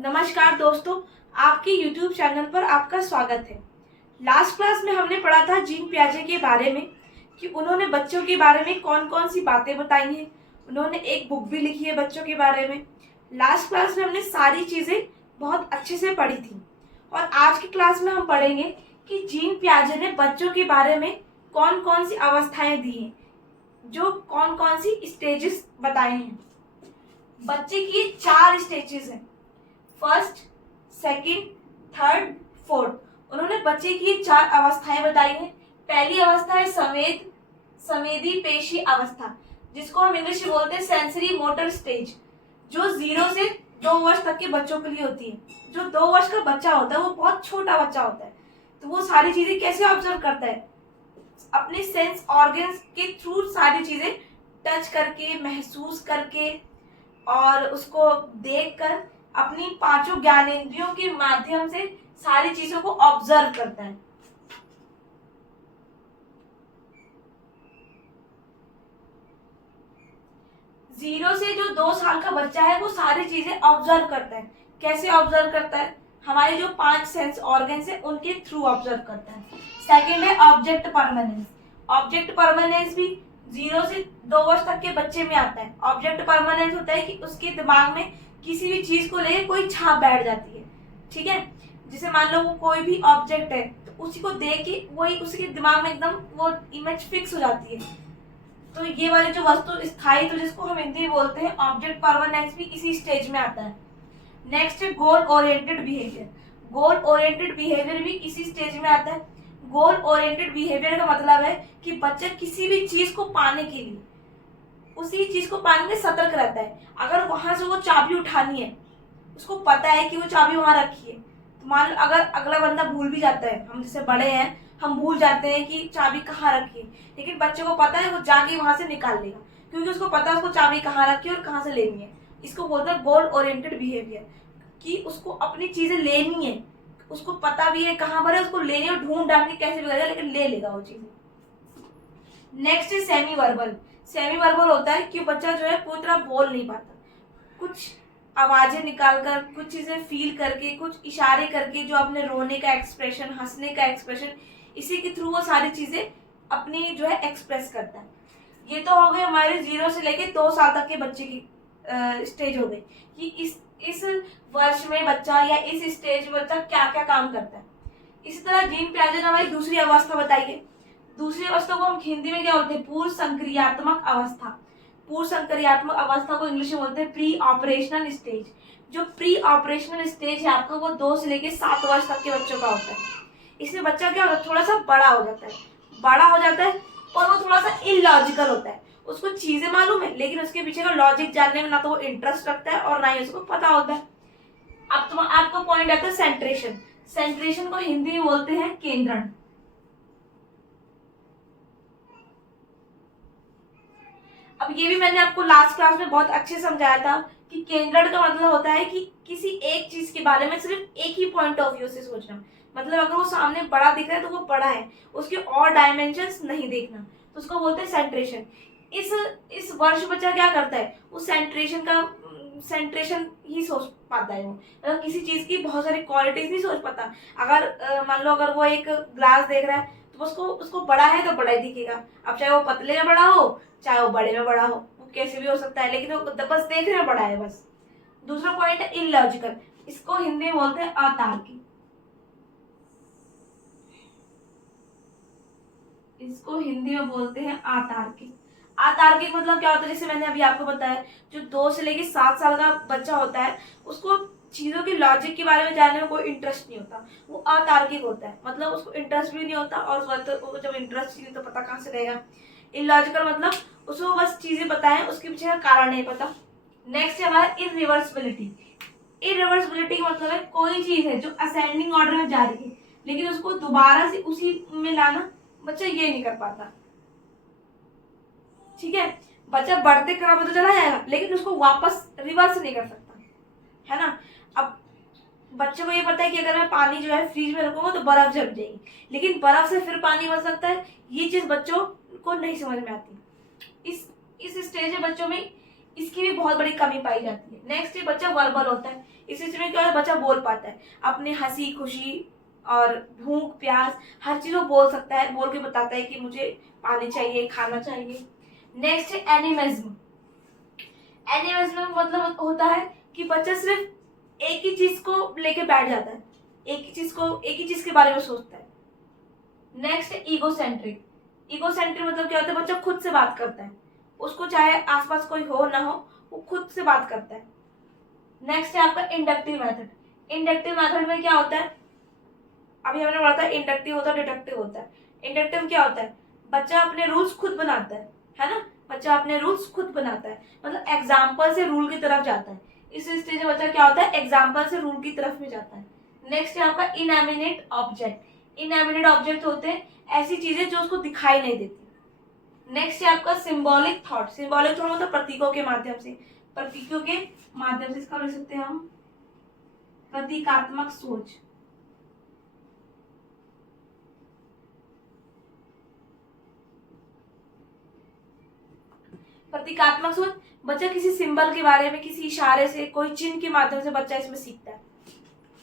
नमस्कार दोस्तों, आपके YouTube चैनल पर आपका स्वागत है। लास्ट क्लास में हमने पढ़ा था जीन पियाजे के बारे में कि उन्होंने बच्चों के बारे में कौन कौन सी बातें बताई हैं। उन्होंने एक बुक भी लिखी है बच्चों के बारे में। लास्ट क्लास में हमने सारी चीज़ें बहुत अच्छे से पढ़ी थी और आज की क्लास में हम पढ़ेंगे कि जीन पियाजे ने बच्चों के बारे में कौन कौन सी अवस्थाएं दी हैं, जो कौन कौन सी स्टेजेस बताए हैं। बच्चे की 4 स्टेजेस हैं, फर्स्ट, सेकंड, थर्ड, फोर्थ। उन्होंने बच्चे की 4 अवस्थाएं बताई हैं। पहली अवस्था है संवेदी पेशी अवस्था, जिसको हम इंग्लिश में बोलते हैं सेंसरी मोटर स्टेज, जो 0 से 2 वर्ष तक के बच्चों के लिए होती है। जो 2 वर्ष का बच्चा होता है वो बहुत छोटा बच्चा होता है, तो वो सारी चीजें कैसे ऑब्जर्व करता है? अपने सेंस ऑर्गन्स के थ्रू सारी चीजें टच करके, महसूस करके और उसको देखकर अपनी 5 ज्ञानेंद्रियों के माध्यम से सारी चीजों को ऑब्जर्व करता है। जीरो से जो 2 साल का बच्चा है वो सारी चीजें ऑब्जर्व करता है। कैसे ऑब्जर्व करता है? हमारे जो 5 सेंस ऑर्गन्स है उनके थ्रू ऑब्जर्व करता है। सेकंड है ऑब्जेक्ट परमानेंस। ऑब्जेक्ट परमानेंस भी 0 से 2 वर्ष तक के बच्चे में आता है। ऑब्जेक्ट परमानेंस होता है कि उसके दिमाग में किसी भी चीज को लेकर कोई छाप बैठ जाती है। ठीक है, जैसे मान लो वो कोई भी ऑब्जेक्ट है तो उसी को देख के वही उसके दिमाग में एकदम वो इमेज फिक्स हो जाती है। तो ये वाले जो वस्तु स्थायी, तो जिसको हम हिंदी में बोलते हैं ऑब्जेक्ट परमानेंस, भी इसी स्टेज में आता है। नेक्स्ट है goal oriented behaviour. Goal oriented behaviour भी इसी स्टेज में आता है। गोल ओरिएंटेड बिहेवियर का मतलब है कि बच्चा किसी भी चीज को पाने के लिए, उसी चीज को पाने में सतर्क रहता है। अगर वहां से वो चाबी उठानी है, उसको पता है कि वो चाबी वहां रखी है, तो मान लो अगर अगला बंदा भूल भी जाता है, हम जैसे बड़े हैं हम भूल जाते हैं कि चाबी कहाँ रखी है, लेकिन बच्चे को पता है वो जाके वहां से निकाल लेगा, क्योंकि उसको पता है उसको चाबी कहाँ रखी है और कहाँ से लेनी है। इसको बोलते हैं गोल ओरिएंटेड बिहेवियर, कि उसको अपनी चीजें लेनी है, उसको पता भी है कहाँ पर है, उसको लेनी है, ढूंढ ढांड के कैसे भी करेगा लेकिन ले लेगा वो चीजें। नेक्स्ट है सेमी वर्बल। सेमी वर्बल होता है कि बच्चा जो है पूरी तरह बोल नहीं पाता, कुछ आवाजें निकालकर, कुछ चीजें फील करके, कुछ इशारे करके, जो अपने रोने का एक्सप्रेशन, हंसने का एक्सप्रेशन, इसी के थ्रू वो सारी चीजें अपनी जो है एक्सप्रेस करता है। ये तो हो गए हमारे 0 से लेके 2 साल तक के बच्चे की स्टेज हो गई कि इस वर्ष में बच्चा या इस स्टेज में बच्चा क्या क्या काम करता है। इसी तरह जीन पियाजे ने हमारी दूसरी अवस्था बताई है। दूसरी अवस्था को हम हिंदी में क्या बोलते हैं? पूर्व संक्रियात्मक अवस्था। पूर्व संक्रियात्मक अवस्था को इंग्लिश में बोलते हैं प्री ऑपरेशनल स्टेज। जो प्री ऑपरेशनल स्टेज है आपका, वो 2 से लेके 7 वर्ष तक के बच्चों का होता है। इसमें बच्चा क्या होता है? थोड़ा सा बड़ा हो जाता है, और वो थोड़ा सा इलॉजिकल होता है। उसको चीजें मालूम है लेकिन उसके पीछे का लॉजिक जानने में ना तो वो इंटरेस्ट रखता है और ना ही उसको पता होता है। अब आपका पॉइंट आता है सेंट्रेशन। सेंट्रेशन को हिंदी में बोलते हैं केंद्रण। अब ये भी मैंने आपको लास्ट क्लास में बहुत अच्छे से समझाया था कि केंद्रण का मतलब होता है कि किसी एक चीज के बारे में सिर्फ एक ही पॉइंट ऑफ व्यू से सोचना। मतलब अगर वो सामने बड़ा दिख रहा है तो वो बड़ा है, उसके और डायमेंशंस नहीं देखना, तो उसको बोलते हैं सेंट्रेशन। इस वर्ष बच्चा क्या करता है? वो सेंट्रेशन ही सोच पाता है। वो मतलब किसी चीज की बहुत सारी क्वालिटीज नहीं सोच पाता। अगर मान लो अगर वो एक ग्लास देख रहा है तो उसको बड़ा है तो बड़ा ही दिखेगा। अब चाहे वो पतले में बड़ा हो चाहे वो बड़े में बड़ा हो, वो कैसे भी हो सकता है, लेकिन वो बस देखने में बड़ा है बस। दूसरा पॉइंट है इलॉजिकल। इसको हिंदी में बोलते हैं अतार्किक। इसको हिंदी में बोलते हैं अतार्किक। अतार्किक मतलब क्या होता है? जैसे मैंने अभी आपको बताया, जो 2 से लेकर 7 साल का बच्चा होता है उसको चीजों की लॉजिक के बारे में जानने में कोई इंटरेस्ट नहीं होता, वो अतार्किक होता है। मतलब उसको इंटरेस्ट भी नहीं होता, और जब इंटरेस्ट नहीं तो पता कहाँ से रहेगा। इलॉजिकल मतलब उसको बस चीजें पता है, उसके पीछे का कारण नहीं पता। नेक्स्ट है हमारा इरिवर्सिबिलिटी। इरिवर्सिबिलिटी का मतलब है कोई चीज है जो असेंडिंग ऑर्डर में जा रही है लेकिन उसको दोबारा से उसी में लाना बच्चा ये नहीं कर पाता। ठीक है, बच्चा बढ़ते क्रम में तो चला जाएगा लेकिन उसको वापस रिवर्स नहीं कर सकता, है ना। अब बच्चे को ये पता है कि अगर मैं पानी जो है फ्रिज में रखूंगा तो बर्फ जम जाएगी, लेकिन बर्फ से फिर पानी बन सकता है, ये चीज बच्चों को नहीं समझ में आती। इस स्टेज में बच्चों में इसकी भी बहुत बड़ी कमी पाई जाती है। नेक्स्ट ये बच्चा वर्बल होता है। इस स्टेज में क्या होता है, बच्चा बोल पाता है, अपनी हंसी खुशी और भूख प्यास हर चीज वो बोल सकता है, बोल के बताता है कि मुझे पानी चाहिए, खाना चाहिए। नेक्स्ट है एनिमिज्म। एनिमिज्म मतलब होता है कि बच्चा सिर्फ एक ही चीज को लेके बैठ जाता है, एक ही चीज के बारे में सोचता है। नेक्स्ट है ईगोसेंट्रिक। ईगोसेंट्रिक मतलब क्या होता है, बच्चा खुद से बात करता है, उसको चाहे आसपास कोई हो ना हो, वो खुद से बात करता है। नेक्स्ट है आपका इंडक्टिव मेथड। इंडक्टिव मेथड में क्या होता है, अभी हमने पढ़ा था इंडक्टिव होता है, डिडक्टिव होता है। इंडक्टिव क्या होता है, बच्चा अपने रूल्स खुद बनाता है ना, बच्चा अपने रूल्स खुद बनाता है, मतलब एग्जाम्पल से रूल की तरफ जाता है। इस स्टेज में बच्चा क्या होता है, एग्जाम्पल से रूल की तरफ में जाता है। नेक्स्ट है आपका इनएमिनेट ऑब्जेक्ट। इनएमिनेट ऑब्जेक्ट होते हैं ऐसी चीजें जो उसको दिखाई नहीं देती। नेक्स्ट है आपका सिंबॉलिक थॉट। सिंबॉलिक थॉट मतलब प्रतीकों के माध्यम से, प्रतीकों के माध्यम से इसका लिख सकते हैं हम प्रतीकात्मक सोच। प्रतीकात्मक सोच, बच्चा किसी सिंबल के बारे में, किसी इशारे से, कोई चिन्ह के माध्यम से बच्चा इसमें सीखता है।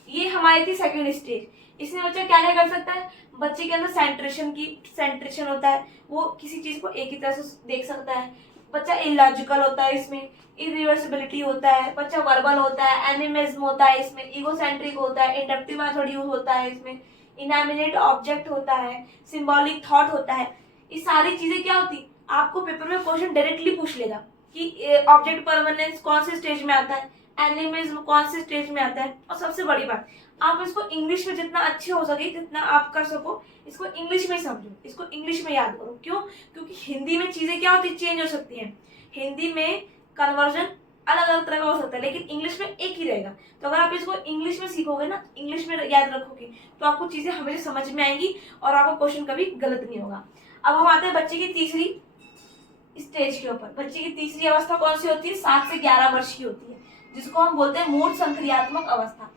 ये हमारी थी सेकंड स्टेज। इसमें बच्चा क्या क्या कर सकता है, बच्चे के अंदर सेंट्रेशन होता है, वो किसी चीज को एक ही तरह से देख सकता है। बच्चा इलॉजिकल होता है, इसमें इरिवर्सिबिलिटी होता है, बच्चा वर्बल होता है, एनिमिज्म होता है, इसमें ईगोसेंट्रिक होता है, इंडक्टिव मेथड यूज होता है, इसमें इनएमिनेट ऑब्जेक्ट होता है, सिंबॉलिक थॉट होता है। ये सारी चीजें क्या होती, आपको पेपर में क्वेश्चन डायरेक्टली पूछ लेगा कि ऑब्जेक्ट परमानेंस कौन से स्टेज में आता है, एनिमिज्म कौन से स्टेज में आता है। और सबसे बड़ी बात, आप इसको इंग्लिश में जितना अच्छे हो सके, जितना आप कर सको, इसको इंग्लिश में समझो, इसको इंग्लिश में याद करो। क्यों? क्योंकि हिंदी में चीजें क्या होती है, चेंज हो सकती हैं। हिंदी में कन्वर्जन अलग अलग तरह का हो सकता है, लेकिन इंग्लिश में एक ही रहेगा। तो अगर आप इसको इंग्लिश में सीखोगे ना, इंग्लिश में याद रखोगे, तो आपको चीजें हमेशा समझ में आएंगी और आपका क्वेश्चन कभी गलत नहीं होगा। अब हम आते हैं बच्चे की तीसरी स्टेज के ऊपर। बच्चे की तीसरी अवस्था कौन सी होती है, 7 से 11 वर्ष की होती है, जिसको हम बोलते हैं मूर्त संक्रियात्मक अवस्था।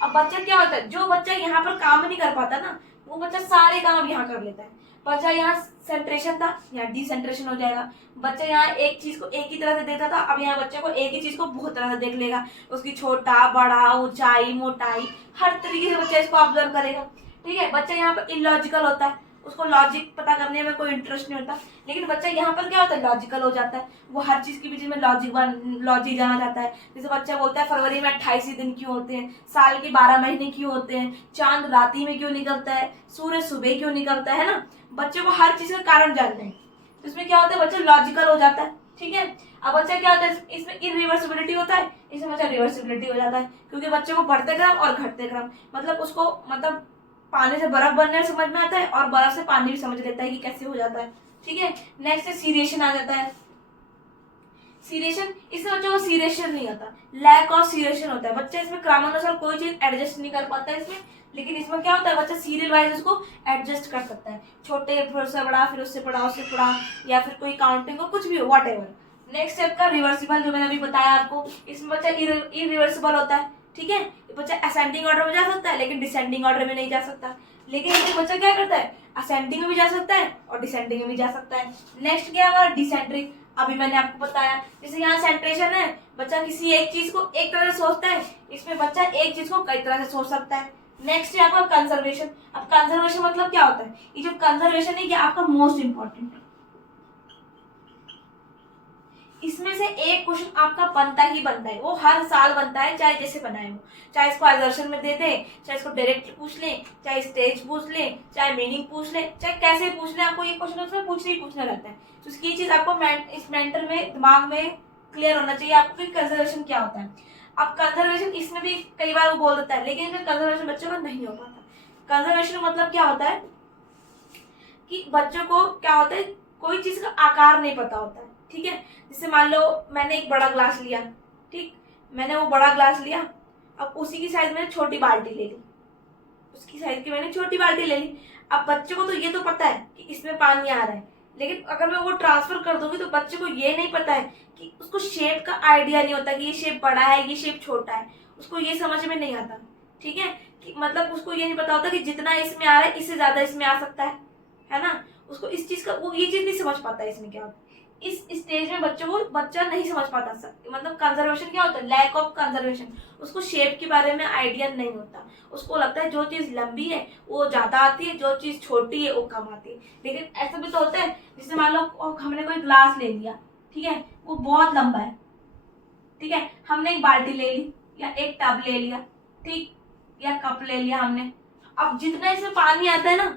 अब बच्चा क्या होता है, जो बच्चा यहाँ पर काम नहीं कर पाता ना, वो बच्चा सारे काम यहाँ कर लेता है। बच्चा यहाँ सेंट्रेशन था, यहाँ डिसेंट्रेशन हो जाएगा। बच्चा यहाँ एक चीज को एक ही तरह से देखता था, अब यहाँ बच्चे को एक ही चीज को बहुत तरह से देख लेगा, उसकी छोटा बड़ा ऊंचाई मोटाई हर तरीके से बच्चा इसको ऑब्जर्व करेगा। ठीक है, बच्चा यहाँ पर इलॉजिकल होता है, उसको लॉजिक पता करने में कोई इंटरेस्ट नहीं होता। लेकिन बच्चा यहाँ पर क्या होता है, लॉजिकल हो जाता है, वो हर चीज के बीच में लॉजिक जाना जाता है। जैसे बच्चा बोलता है फरवरी में 28 दिन क्यों होते हैं, साल के 12 महीने क्यों होते हैं, चांद राती में क्यों निकलता है, सूरज सुबह क्यों निकलता है ना। बच्चे को हर चीज का कारण जानना है, तो इसमें क्या होता है, बच्चा लॉजिकल हो जाता है। ठीक है, अब बच्चा क्या होता है, इसमें इरिवर्सिबिलिटी होता है, इसमें बच्चा रिवर्सिबिलिटी हो जाता है, क्योंकि बच्चे को बढ़ते क्रम और घटते क्रम, मतलब उसको मतलब पानी से बर्फ बनने समझ में आता है और बर्फ से पानी भी समझ लेता है कि कैसे हो जाता है। ठीक है, नेक्स्ट सीरिएशन आ जाता है। सीरिएशन, इसमें बच्चों को सीरिएशन नहीं आता, लैक ऑफ सीरिएशन होता है। बच्चा इसमें क्रमानुसार कोई चीज एडजस्ट नहीं कर पाता है इसमें, लेकिन इसमें क्या होता है, बच्चा सीरियल वाइज उसको एडजस्ट कर सकता है, छोटे फिर उससे बड़ा, फिर उससे बड़ा, उससे बड़ा, या फिर कोई काउंटिंग हो, कुछ भी हो, वॉट एवर। नेक्स्ट स्टेप का रिवर्सिबल, जो मैंने अभी बताया आपको, इसमें बच्चा इरिवर्सिबल होता है। ठीक है, बच्चा असेंडिंग ऑर्डर में जा सकता है, लेकिन डिसेंडिंग ऑर्डर में नहीं जा सकता। लेकिन इसमें बच्चा क्या करता है, असेंडिंग में भी जा सकता है और डिसेंडिंग में भी जा सकता है। नेक्स्ट क्या हमारा डिसेंट्रिक, अभी मैंने आपको बताया, जैसे यहाँ सेंट्रेशन है, बच्चा किसी एक चीज को एक तरह से सोचता है, इसमें बच्चा एक चीज को कई तरह से सोच सकता है। नेक्स्ट है आपका कंजर्वेशन। अब कंजर्वेशन मतलब क्या होता है, ये जो कंजर्वेशन है ये आपका मोस्ट इंपॉर्टेंट है। इसमें से एक क्वेश्चन आपका बनता ही बनता है, वो हर साल बनता है, चाहे जैसे बनाए हो, चाहे इसको एजर्शन में दे दे, चाहे इसको डायरेक्ट पूछ ले, चाहे स्टेज पूछ ले, चाहे मीनिंग पूछ ले, चाहे कैसे पूछ ले, आपको ये क्वेश्चन उसमें पूछना ही पूछना रहता है। तो इसकी चीज आपको इस मेंटल में, दिमाग में क्लियर होना चाहिए आपको कि कंजर्वेशन क्या होता है। अब कंजर्वेशन इसमें भी कई बार वो बोल देता है, लेकिन इसमें कंजर्वेशन बच्चों का नहीं हो पाता। कंजर्वेशन मतलब क्या होता है कि बच्चों को क्या होता है, कोई चीज का आकार नहीं पता होता है। ठीक है, जैसे मान लो मैंने एक बड़ा ग्लास लिया, ठीक, मैंने वो बड़ा ग्लास लिया, अब उसी की साइज मैंने छोटी बाल्टी ले ली, उसकी साइज की मैंने छोटी बाल्टी ले ली। अब बच्चे को तो ये तो पता है कि इसमें पानी आ रहा है, लेकिन अगर मैं वो ट्रांसफर कर दूंगी तो बच्चे को ये नहीं पता है कि उसको शेप का आइडिया नहीं होता कि ये शेप बड़ा है, ये शेप छोटा है, उसको ये समझ में नहीं आता। ठीक है, कि मतलब उसको ये नहीं पता होता कि जितना इसमें आ रहा है इससे ज्यादा इसमें आ सकता है ना, उसको इस चीज का, वो ये चीज नहीं समझ पाता है इसमें क्या होता है। इस स्टेज में बच्चा नहीं समझ पाता मतलब कंजर्वेशन क्या होता है, लैक ऑफ कंजर्वेशन। उसको शेप के बारे में आइडिया नहीं होता, उसको लगता है जो चीज लंबी है वो ज्यादा आती है, जो चीज छोटी है वो कम आती है। लेकिन ऐसा भी तो होता है, जैसे मान लो हमने कोई ग्लास ले लिया, ठीक है, वो बहुत लंबा है, ठीक है, हमने एक बाल्टी ले ली या एक टब ले लिया, ठीक, या कप ले लिया हमने। अब जितना इसमें पानी आता है ना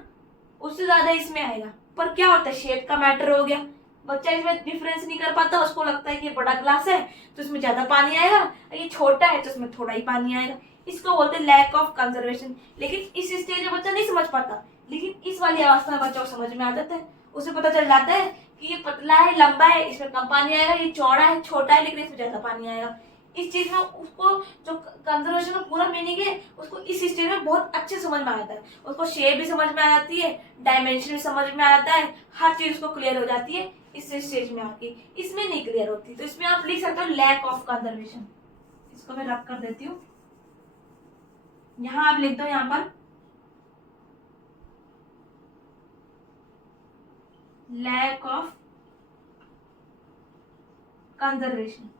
उससे ज्यादा इसमें आएगा, पर क्या होता है, शेप का मैटर हो गया। बच्चा इसमें डिफरेंस नहीं कर पाता, उसको लगता है कि ये बड़ा ग्लास है तो इसमें ज्यादा पानी आएगा, ये छोटा है तो इसमें थोड़ा ही पानी आएगा। इसको बोलते हैं लैक ऑफ कंजर्वेशन। लेकिन इस स्टेज में बच्चा नहीं समझ पाता, लेकिन इस वाली अवस्था में बच्चा को समझ में आ जाता है, उसे पता चल जाता है कि ये पतला है, लंबा है, इसमें कम पानी आएगा, ये चौड़ा है, छोटा है, लेकिन इसमें ज्यादा पानी आएगा। इस चीज में उसको जो कंजर्वेशन का पूरा मीनिंग है उसको इस स्टेज में बहुत अच्छे समझ में आ जाता है। उसको शेप भी समझ में आ जाती है, डायमेंशन भी समझ में आ जाता है, हर चीज उसको क्लियर हो जाती है इस स्टेज में आके। इसमें नहीं क्लियर होती, तो इसमें आप लिख सकते हो लैक ऑफ कंजर्वेशन। इसको मैं रब कर देती हूँ, यहाँ आप लिख दो, यहाँ पर लैक ऑफ कंजर्वेशन।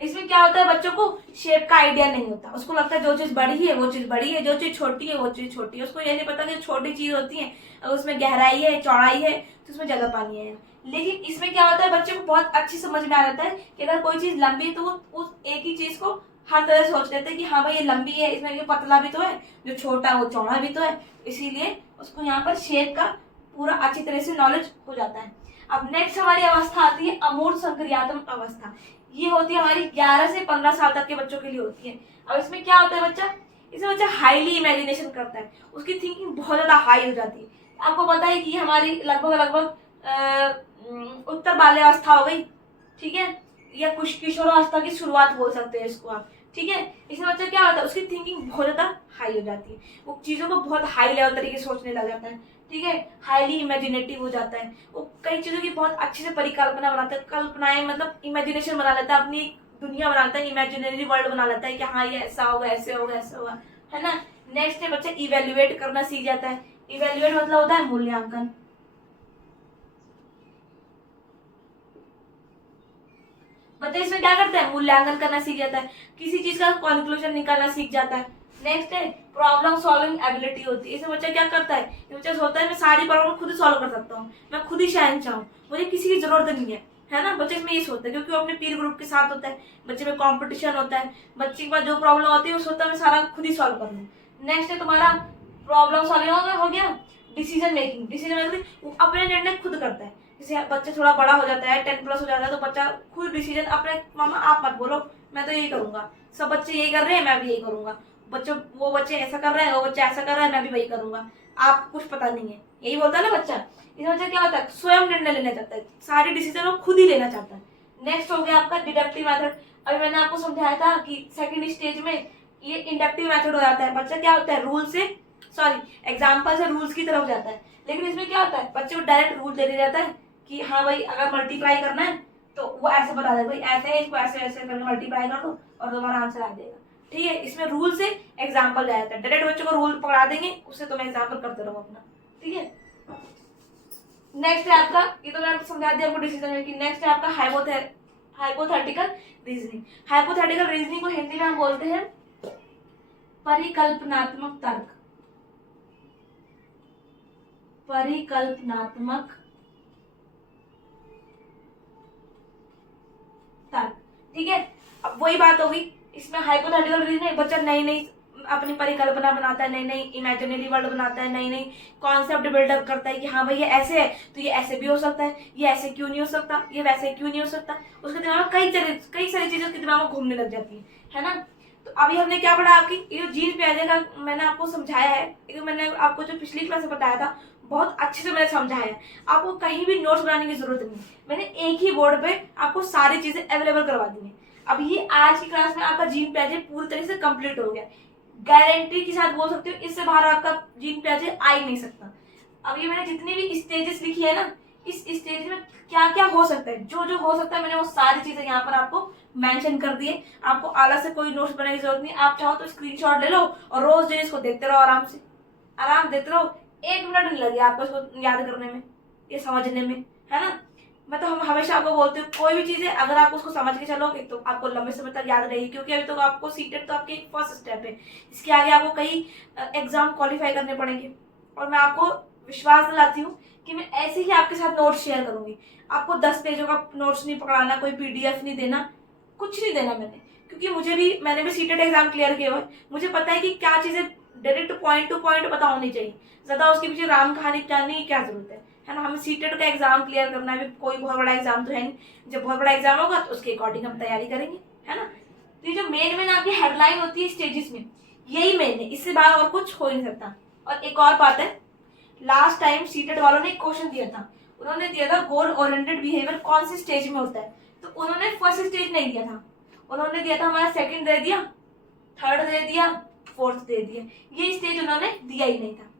इसमें क्या होता है, बच्चों को शेप का आइडिया नहीं होता, उसको लगता है जो चीज बड़ी है वो चीज बड़ी है, जो चीज छोटी है वो चीज छोटी है। उसको ये नहीं पता कि छोटी चीज होती है अगर उसमें गहराई है, चौड़ाई है तो उसमें ज्यादा पानी आएगा। लेकिन इसमें क्या होता है, बच्चे को बहुत अच्छी समझ में आ जाता है कि अगर कोई चीज लंबी है तो वो उस एक ही चीज को हर तरह से सोच लेते हैं कि हाँ भाई ये लंबी है, इसमें ये पतला भी तो है, जो छोटा है वो चौड़ा भी तो है, इसीलिए उसको यहाँ पर शेप का पूरा अच्छी तरह से नॉलेज हो जाता है। अब नेक्स्ट हमारी अवस्था आती है अमूर्त संक्रियात्मक अवस्था। ये होती है हमारी 11 से 15 साल तक के बच्चों के लिए होती है। अब इसमें क्या होता है, इसमें बच्चा हाईली इमेजिनेशन करता है, उसकी थिंकिंग बहुत ज्यादा हाई हो जाती है। आपको पता है कि हमारी लगभग लगभग उत्तर बाल्यावस्था हो गई, ठीक है, या कुछ किशोरावस्था की शुरुआत बोल सकते हैं इसको आप, ठीक है। इसमें बच्चा क्या होता है, उसकी थिंकिंग बहुत ज्यादा हाई हो जाती है, वो चीजों को बहुत हाई लेवल तरीके से सोचने लग जाता है, ठीक है, हाईली इमेजिनेटिव हो जाता है, वो कई चीजों की बहुत अच्छे से परिकल्पना बनाता है, कल्पनाएं मतलब इमेजिनेशन बना लेता है, अपनी एक दुनिया बनाता है, इमेजिनरी वर्ल्ड बना लेता है कि हाँ ये ऐसा होगा, ऐसे होगा, ऐसा होगा, है ना। नेक्स्ट है बच्चा इवेल्युएट करना सीख जाता है। इवेल्युएट मतलब होता है मूल्यांकन। बच्चा इसमें क्या करता है, मूल्यांकन करना सीख जाता है, किसी चीज का कंक्लूजन निकालना सीख जाता है। नेक्स्ट है प्रॉब्लम सॉल्विंग एबिलिटी होती है। इसमें बच्चा क्या करता है, ये बच्चा सोचता है मैं सारी प्रॉब्लम खुद ही सॉल्व कर सकता हूँ, मैं खुद ही शहंशाह हूँ, मुझे किसी की जरूरत नहीं है ना। बच्चे इसमें ये सोचता है क्योंकि वो अपने पीर ग्रुप के साथ होता है, बच्चे में कॉम्पिटिशन होता है, बच्चे के पास जो प्रॉब्लम होती है वो सोचता है मैं सारा खुद ही सॉल्व कर लूँ। नेक्स्ट है तुम्हारा प्रॉब्लम सॉल्विंग हो गया। डिसीजन मेकिंग, वो अपने निर्णय खुद करता है। जैसे बच्चा थोड़ा बड़ा हो जाता है, 10+ हो जाता है, तो बच्चा खुद डिसीजन अपने, मामा आप मत बोलो मैं तो यही करूंगा, सब बच्चे यही कर रहे हैं मैं भी यही करूंगा, वो बच्चे ऐसा कर रहे हैं, वो बच्चा ऐसा कर रहा है, मैं भी वही करूंगा, आप कुछ पता नहीं है, यही बोलता है ना बच्चा। इस बच्चा क्या होता है, स्वयं निर्णय लेना चाहता है, सारी डिसीजन वो खुद ही लेना चाहता है। नेक्स्ट हो गया आपका डिडक्टिव मेथड। अभी मैंने आपको समझाया था कि सेकंड स्टेज में ये इंडक्टिव मेथड हो जाता है। बच्चा क्या होता है, एग्जाम्पल से रूल्स की तरफ जाता है। लेकिन इसमें क्या होता है, बच्चे को डायरेक्ट रूल दे दिया जाता है कि हाँ भाई अगर मल्टीप्लाई करना है तो वो ऐसे बता दे, भाई ऐसे है, इसको ऐसे ऐसे करके मल्टीप्लाई कर दो और तुम्हारा आंसर आ जाएगा, ठीक है। इसमें रूल से एग्जाम्पल जाता है, डायरेक्ट बच्चों को रूल पकड़ा देंगे, उससे तुम एग्जाम्पल करते रहो अपना, ठीक है। नेक्स्ट है आपका, ये तो मैंने समझा दिया आपको डिसीजन मेकिंग। नेक्स्ट है आपका हाइपोथेटिकल रीजनिंग। हाइपोथेटिकल रीजनिंग को हिंदी में हम बोलते हैं परिकल्पनात्मक तर्क। परिकल्पनात्मक तर्क, ठीक है। अब वही बात होगी, इसमें हाइपोथेटिकल रीजनिंग बच्चा नई नई अपनी परिकल्पना बनाता है, नई नई इमेजिनरी वर्ल्ड बनाता है, नई नई कॉन्सेप्ट बिल्डअप करता है कि हाँ भाई ये ऐसे है तो ये ऐसे भी हो सकता है, ये ऐसे क्यों नहीं हो सकता, ये वैसे क्यों नहीं हो सकता। उसके दिमाग में कई सारी चीजें उसके दिमाग में घूमने लग जाती है ना। तो अभी हमने क्या पढ़ा, आपकी ये जो जीन प्याजे का मैंने आपको समझाया है, ये मैंने आपको जो पिछली क्लास में बताया था बहुत अच्छे से मैंने समझाया है। आपको कहीं भी नोट्स बनाने की जरूरत नहीं, मैंने एक ही बोर्ड पे आपको सारी चीजें अवेलेबल करवा दी है। अब ये आज की क्लास में आपका जीन प्याजे पूरी तरह से कंप्लीट हो गया, गारंटी के साथ बोल सकते हो, इससे बाहर आपका जीन प्याजे आ ही नहीं सकता। अब ये मैंने जितनी भी स्टेजेस लिखी है ना, इस स्टेज में क्या क्या हो सकता है, जो जो हो सकता है मैंने वो सारी चीजें यहाँ पर आपको मेंशन कर दिए। आपको अलग से कोई नोट्स बनाने की जरूरत नहीं, आप चाहो तो स्क्रीनशॉट ले लो और रोज दिन इसको देखते रहो, आराम देते रहो, 1 मिनट नहीं लगे आपको इसको याद करने में, ये समझने में, है ना। मैं तो हम हमेशा आपको बोलती हूँ, कोई भी चीज़ है अगर आप उसको समझ के चलोगे तो आपको लंबे समय तक याद रहेगी, क्योंकि अभी तो आपको सीटेट तो आपकी फर्स्ट स्टेप है, इसके आगे आपको कई एग्जाम क्वालिफाई करने पड़ेंगे। और मैं आपको विश्वास दिलाती हूँ कि मैं ऐसे ही आपके साथ नोट्स शेयर करूंगी। आपको 10 पेजों का नोट्स नहीं पकड़ाना, कोई पीडीएफ नहीं देना, कुछ नहीं देना मैंने, क्योंकि मैंने भी सीटेट एग्जाम क्लियर किया हुआ है। मुझे पता है कि क्या चीजें डायरेक्ट पॉइंट टू पॉइंट पता होनी चाहिए, ज्यादा उसके पीछे राम कहानी जानने की क्या जरूरत है ना। हमें सीटेट का एग्जाम क्लियर करना है, कोई बहुत बड़ा एग्जाम तो है नहीं। जब बहुत बड़ा एग्जाम होगा तो उसके अकॉर्डिंग हम तैयारी करेंगे, है ना। तो ये जो मेन आपकी हेडलाइन होती है स्टेजेस में, यही मेन है, इससे बाहर और कुछ हो ही नहीं सकता। और एक और बात है, लास्ट टाइम सीटेट वालों ने एक क्वेश्चन दिया था, उन्होंने दिया था गोल ओरिएंटेड बिहेवियर कौन सी स्टेज में होता है, तो उन्होंने फर्स्ट स्टेज नहीं दिया था, उन्होंने दिया था हमारा सेकंड दे दिया, थर्ड दे दिया, फोर्थ दे दिया, ये स्टेज उन्होंने दिया ही नहीं था।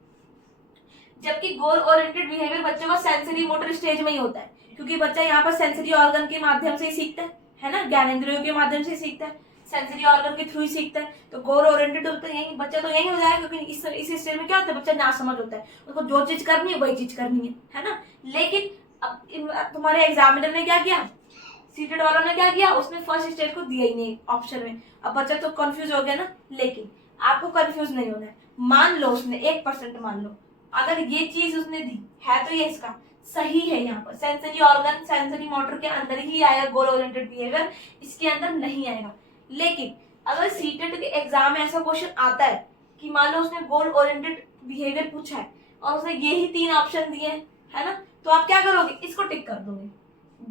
जबकि गोल ओरिएंटेड बिहेवियर बच्चों का सेंसरी मोटर स्टेज में ही होता है, क्योंकि बच्चा यहाँ पर सेंसरी ऑर्गन के माध्यम से ही सीखता है ना, ज्ञानेंद्रियों के माध्यम से सीखता है, सेंसरी ऑर्गन के थ्रू ही सीखता है। तो गोल ओरिएंटेड तो यही बच्चा तो यही हो जाएगा, क्योंकि इस स्टेज में क्या होता है, बच्चा ना समझ होता है, उसको जो चीज करनी है वही चीज करनी है ना। लेकिन अब तुम्हारे एग्जामिनर ने क्या किया, सीटेट वालों ने क्या किया, उसने फर्स्ट स्टेज को दिया ही नहीं ऑप्शन में। अब बच्चा तो कंफ्यूज हो गया ना, लेकिन आपको कंफ्यूज नहीं होना है। मान लो उसने 1% मान लो, अगर ये चीज उसने दी है तो ये इसका सही है, यहाँ पर सेंसरी ऑर्गन सेंसरी मोटर के अंदर ही आएगा गोल ओरिएंटेड बिहेवियर, इसके अंदर नहीं आएगा। लेकिन अगर सीटेट के एग्जाम में ऐसा क्वेश्चन आता है कि मान लो उसने गोल ओरिएंटेड बिहेवियर पूछा है और उसने यही 3 ऑप्शन दिए हैं, है ना, तो आप क्या करोगे, इसको टिक कर दोगे।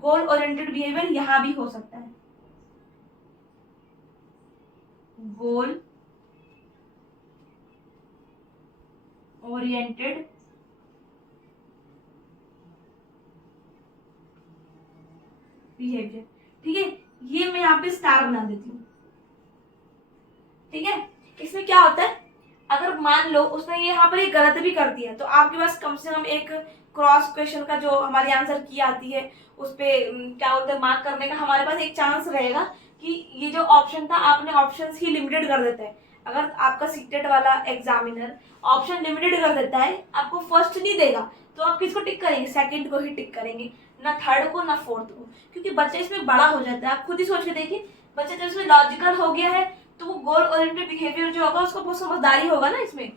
गोल ओरिएंटेड बिहेवियर यहां भी हो सकता है, गोल ओरिएंटेड बिहेवियर, ठीक है, ये मैं यहाँ पे स्टार बना देती हूँ, ठीक है। इसमें क्या होता है, अगर मान लो उसने ये यहाँ पर एक गलत भी कर दिया तो आपके पास कम से कम एक क्रॉस क्वेश्चन का जो हमारी आंसर की आती है उस पे क्या बोलते हैं मार्क करने का हमारे पास एक चांस रहेगा कि ये जो ऑप्शन था आपने ऑप्शंस ही लिमिटेड कर देता है। अगर आपका सीटेट वाला एग्जामिनर ऑप्शन लिमिटेड कर देता है, आपको फर्स्ट नहीं देगा, तो आप किसको टिक करेंगे, सेकंड को ही टिक करेंगे, ना थर्ड को ना फोर्थ को, क्योंकि बच्चा इसमें बड़ा हो जाता है। आप खुद ही सोच के देखिए, बच्चा जब इसमें लॉजिकल हो गया है तो वो गोल ओरिएंटेड बिहेवियर जो होगा उसको बहुत समझदारी होगा ना इसमें,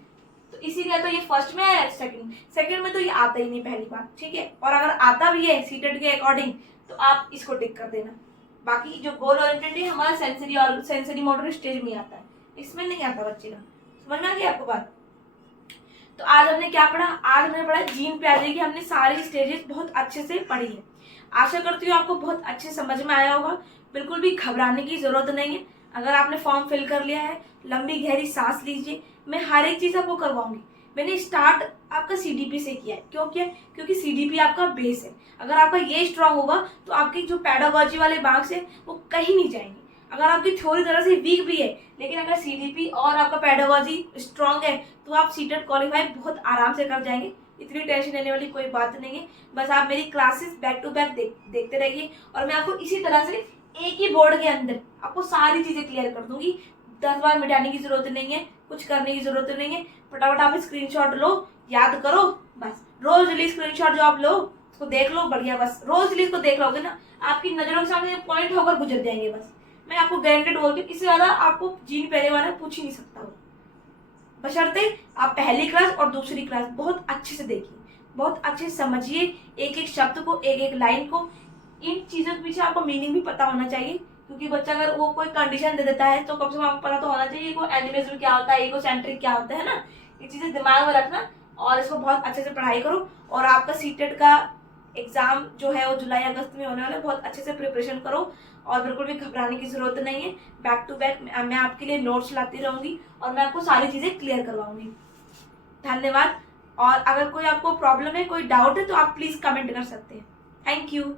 तो इसीलिए तो ये फर्स्ट में आया, सेकंड में तो ये आता ही नहीं पहली बार, ठीक है। और अगर आता भी है सीटेट के अकॉर्डिंग तो आप इसको टिक कर देना। बाकी जो गोल ओरिएंटेड है हमारा सेंसरी मोटर स्टेज में आता है, इसमें नहीं आता बच्चे का। समझ में आ गई आपको बात। तो आज हमने क्या पढ़ा, आज हमने पढ़ा जीन पियाजे की हमने सारी स्टेजेस बहुत अच्छे से पढ़ी है। आशा करती हूँ आपको बहुत अच्छे समझ में आया होगा। बिल्कुल भी घबराने की जरूरत नहीं है। अगर आपने फॉर्म फिल कर लिया है, लंबी गहरी सांस लीजिए, मैं हर एक चीज आपको करवाऊंगी। मैंने स्टार्ट आपका सीडीपी से किया है, क्यों किया, क्योंकि सीडीपी आपका बेस है। अगर आपका ये स्ट्रांग होगा तो आपकी जो पेडागोजी वाले मार्क्स है वो कहीं नहीं जाएंगे। अगर आपकी थ्योरी तरह से वीक भी है, लेकिन अगर सीडीपी और आपका पेडागोजी स्ट्रांग है तो आप सीटेट क्वालिफाई बहुत आराम से कर जाएंगे। इतनी टेंशन लेने वाली कोई बात नहीं है। बस आप मेरी क्लासेस बैक टू बैक देखते रहिए और मैं आपको इसी तरह से एक ही बोर्ड के अंदर आपको सारी चीजें क्लियर कर दूंगी। 10 बार मिटाने की जरूरत नहीं है, कुछ करने की जरूरत नहीं है। फटाफट आप स्क्रीनशॉट लो, याद करो, बस रोज रिलीज स्क्रीनशॉट जो आप लो उसको देख लो, बढ़िया। बस रोज रिलीज को देख लोगे ना, आपकी नजरों के सामने पॉइंट होकर गुजर जाएंगे। बस मैं आपको गारंटेड बोलती हूँ, इससे ज्यादा आपको जीन पहले वाला पूछ ही नहीं सकता हो। बशर्ते आप पहली क्लास और दूसरी क्लास बहुत अच्छे से देखिए, बहुत अच्छे से समझिए एक एक शब्द को, एक एक लाइन को। इन चीजों के पीछे आपको मीनिंग भी पता होना चाहिए, क्योंकि बच्चा अगर वो कोई कंडीशन दे देता है तो कम से कम आपको पता तो होना चाहिए को एनिमेशन क्या होता है, इकोसेंट्रिक क्या होता है ना। ये चीजें दिमाग में रखना और इसको बहुत अच्छे से पढ़ाई करो। और आपका सीटेट का एग्जाम जो है वो जुलाई अगस्त में होने वाला है, बहुत अच्छे से प्रिपरेशन करो और बिल्कुल भी घबराने की जरूरत नहीं है। बैक टू बैक मैं आपके लिए नोट्स लाती रहूंगी और मैं आपको सारी चीजें क्लियर करवाऊंगी। धन्यवाद। और अगर कोई आपको प्रॉब्लम है, कोई डाउट है तो आप प्लीज कमेंट कर सकते हैं। Thank you.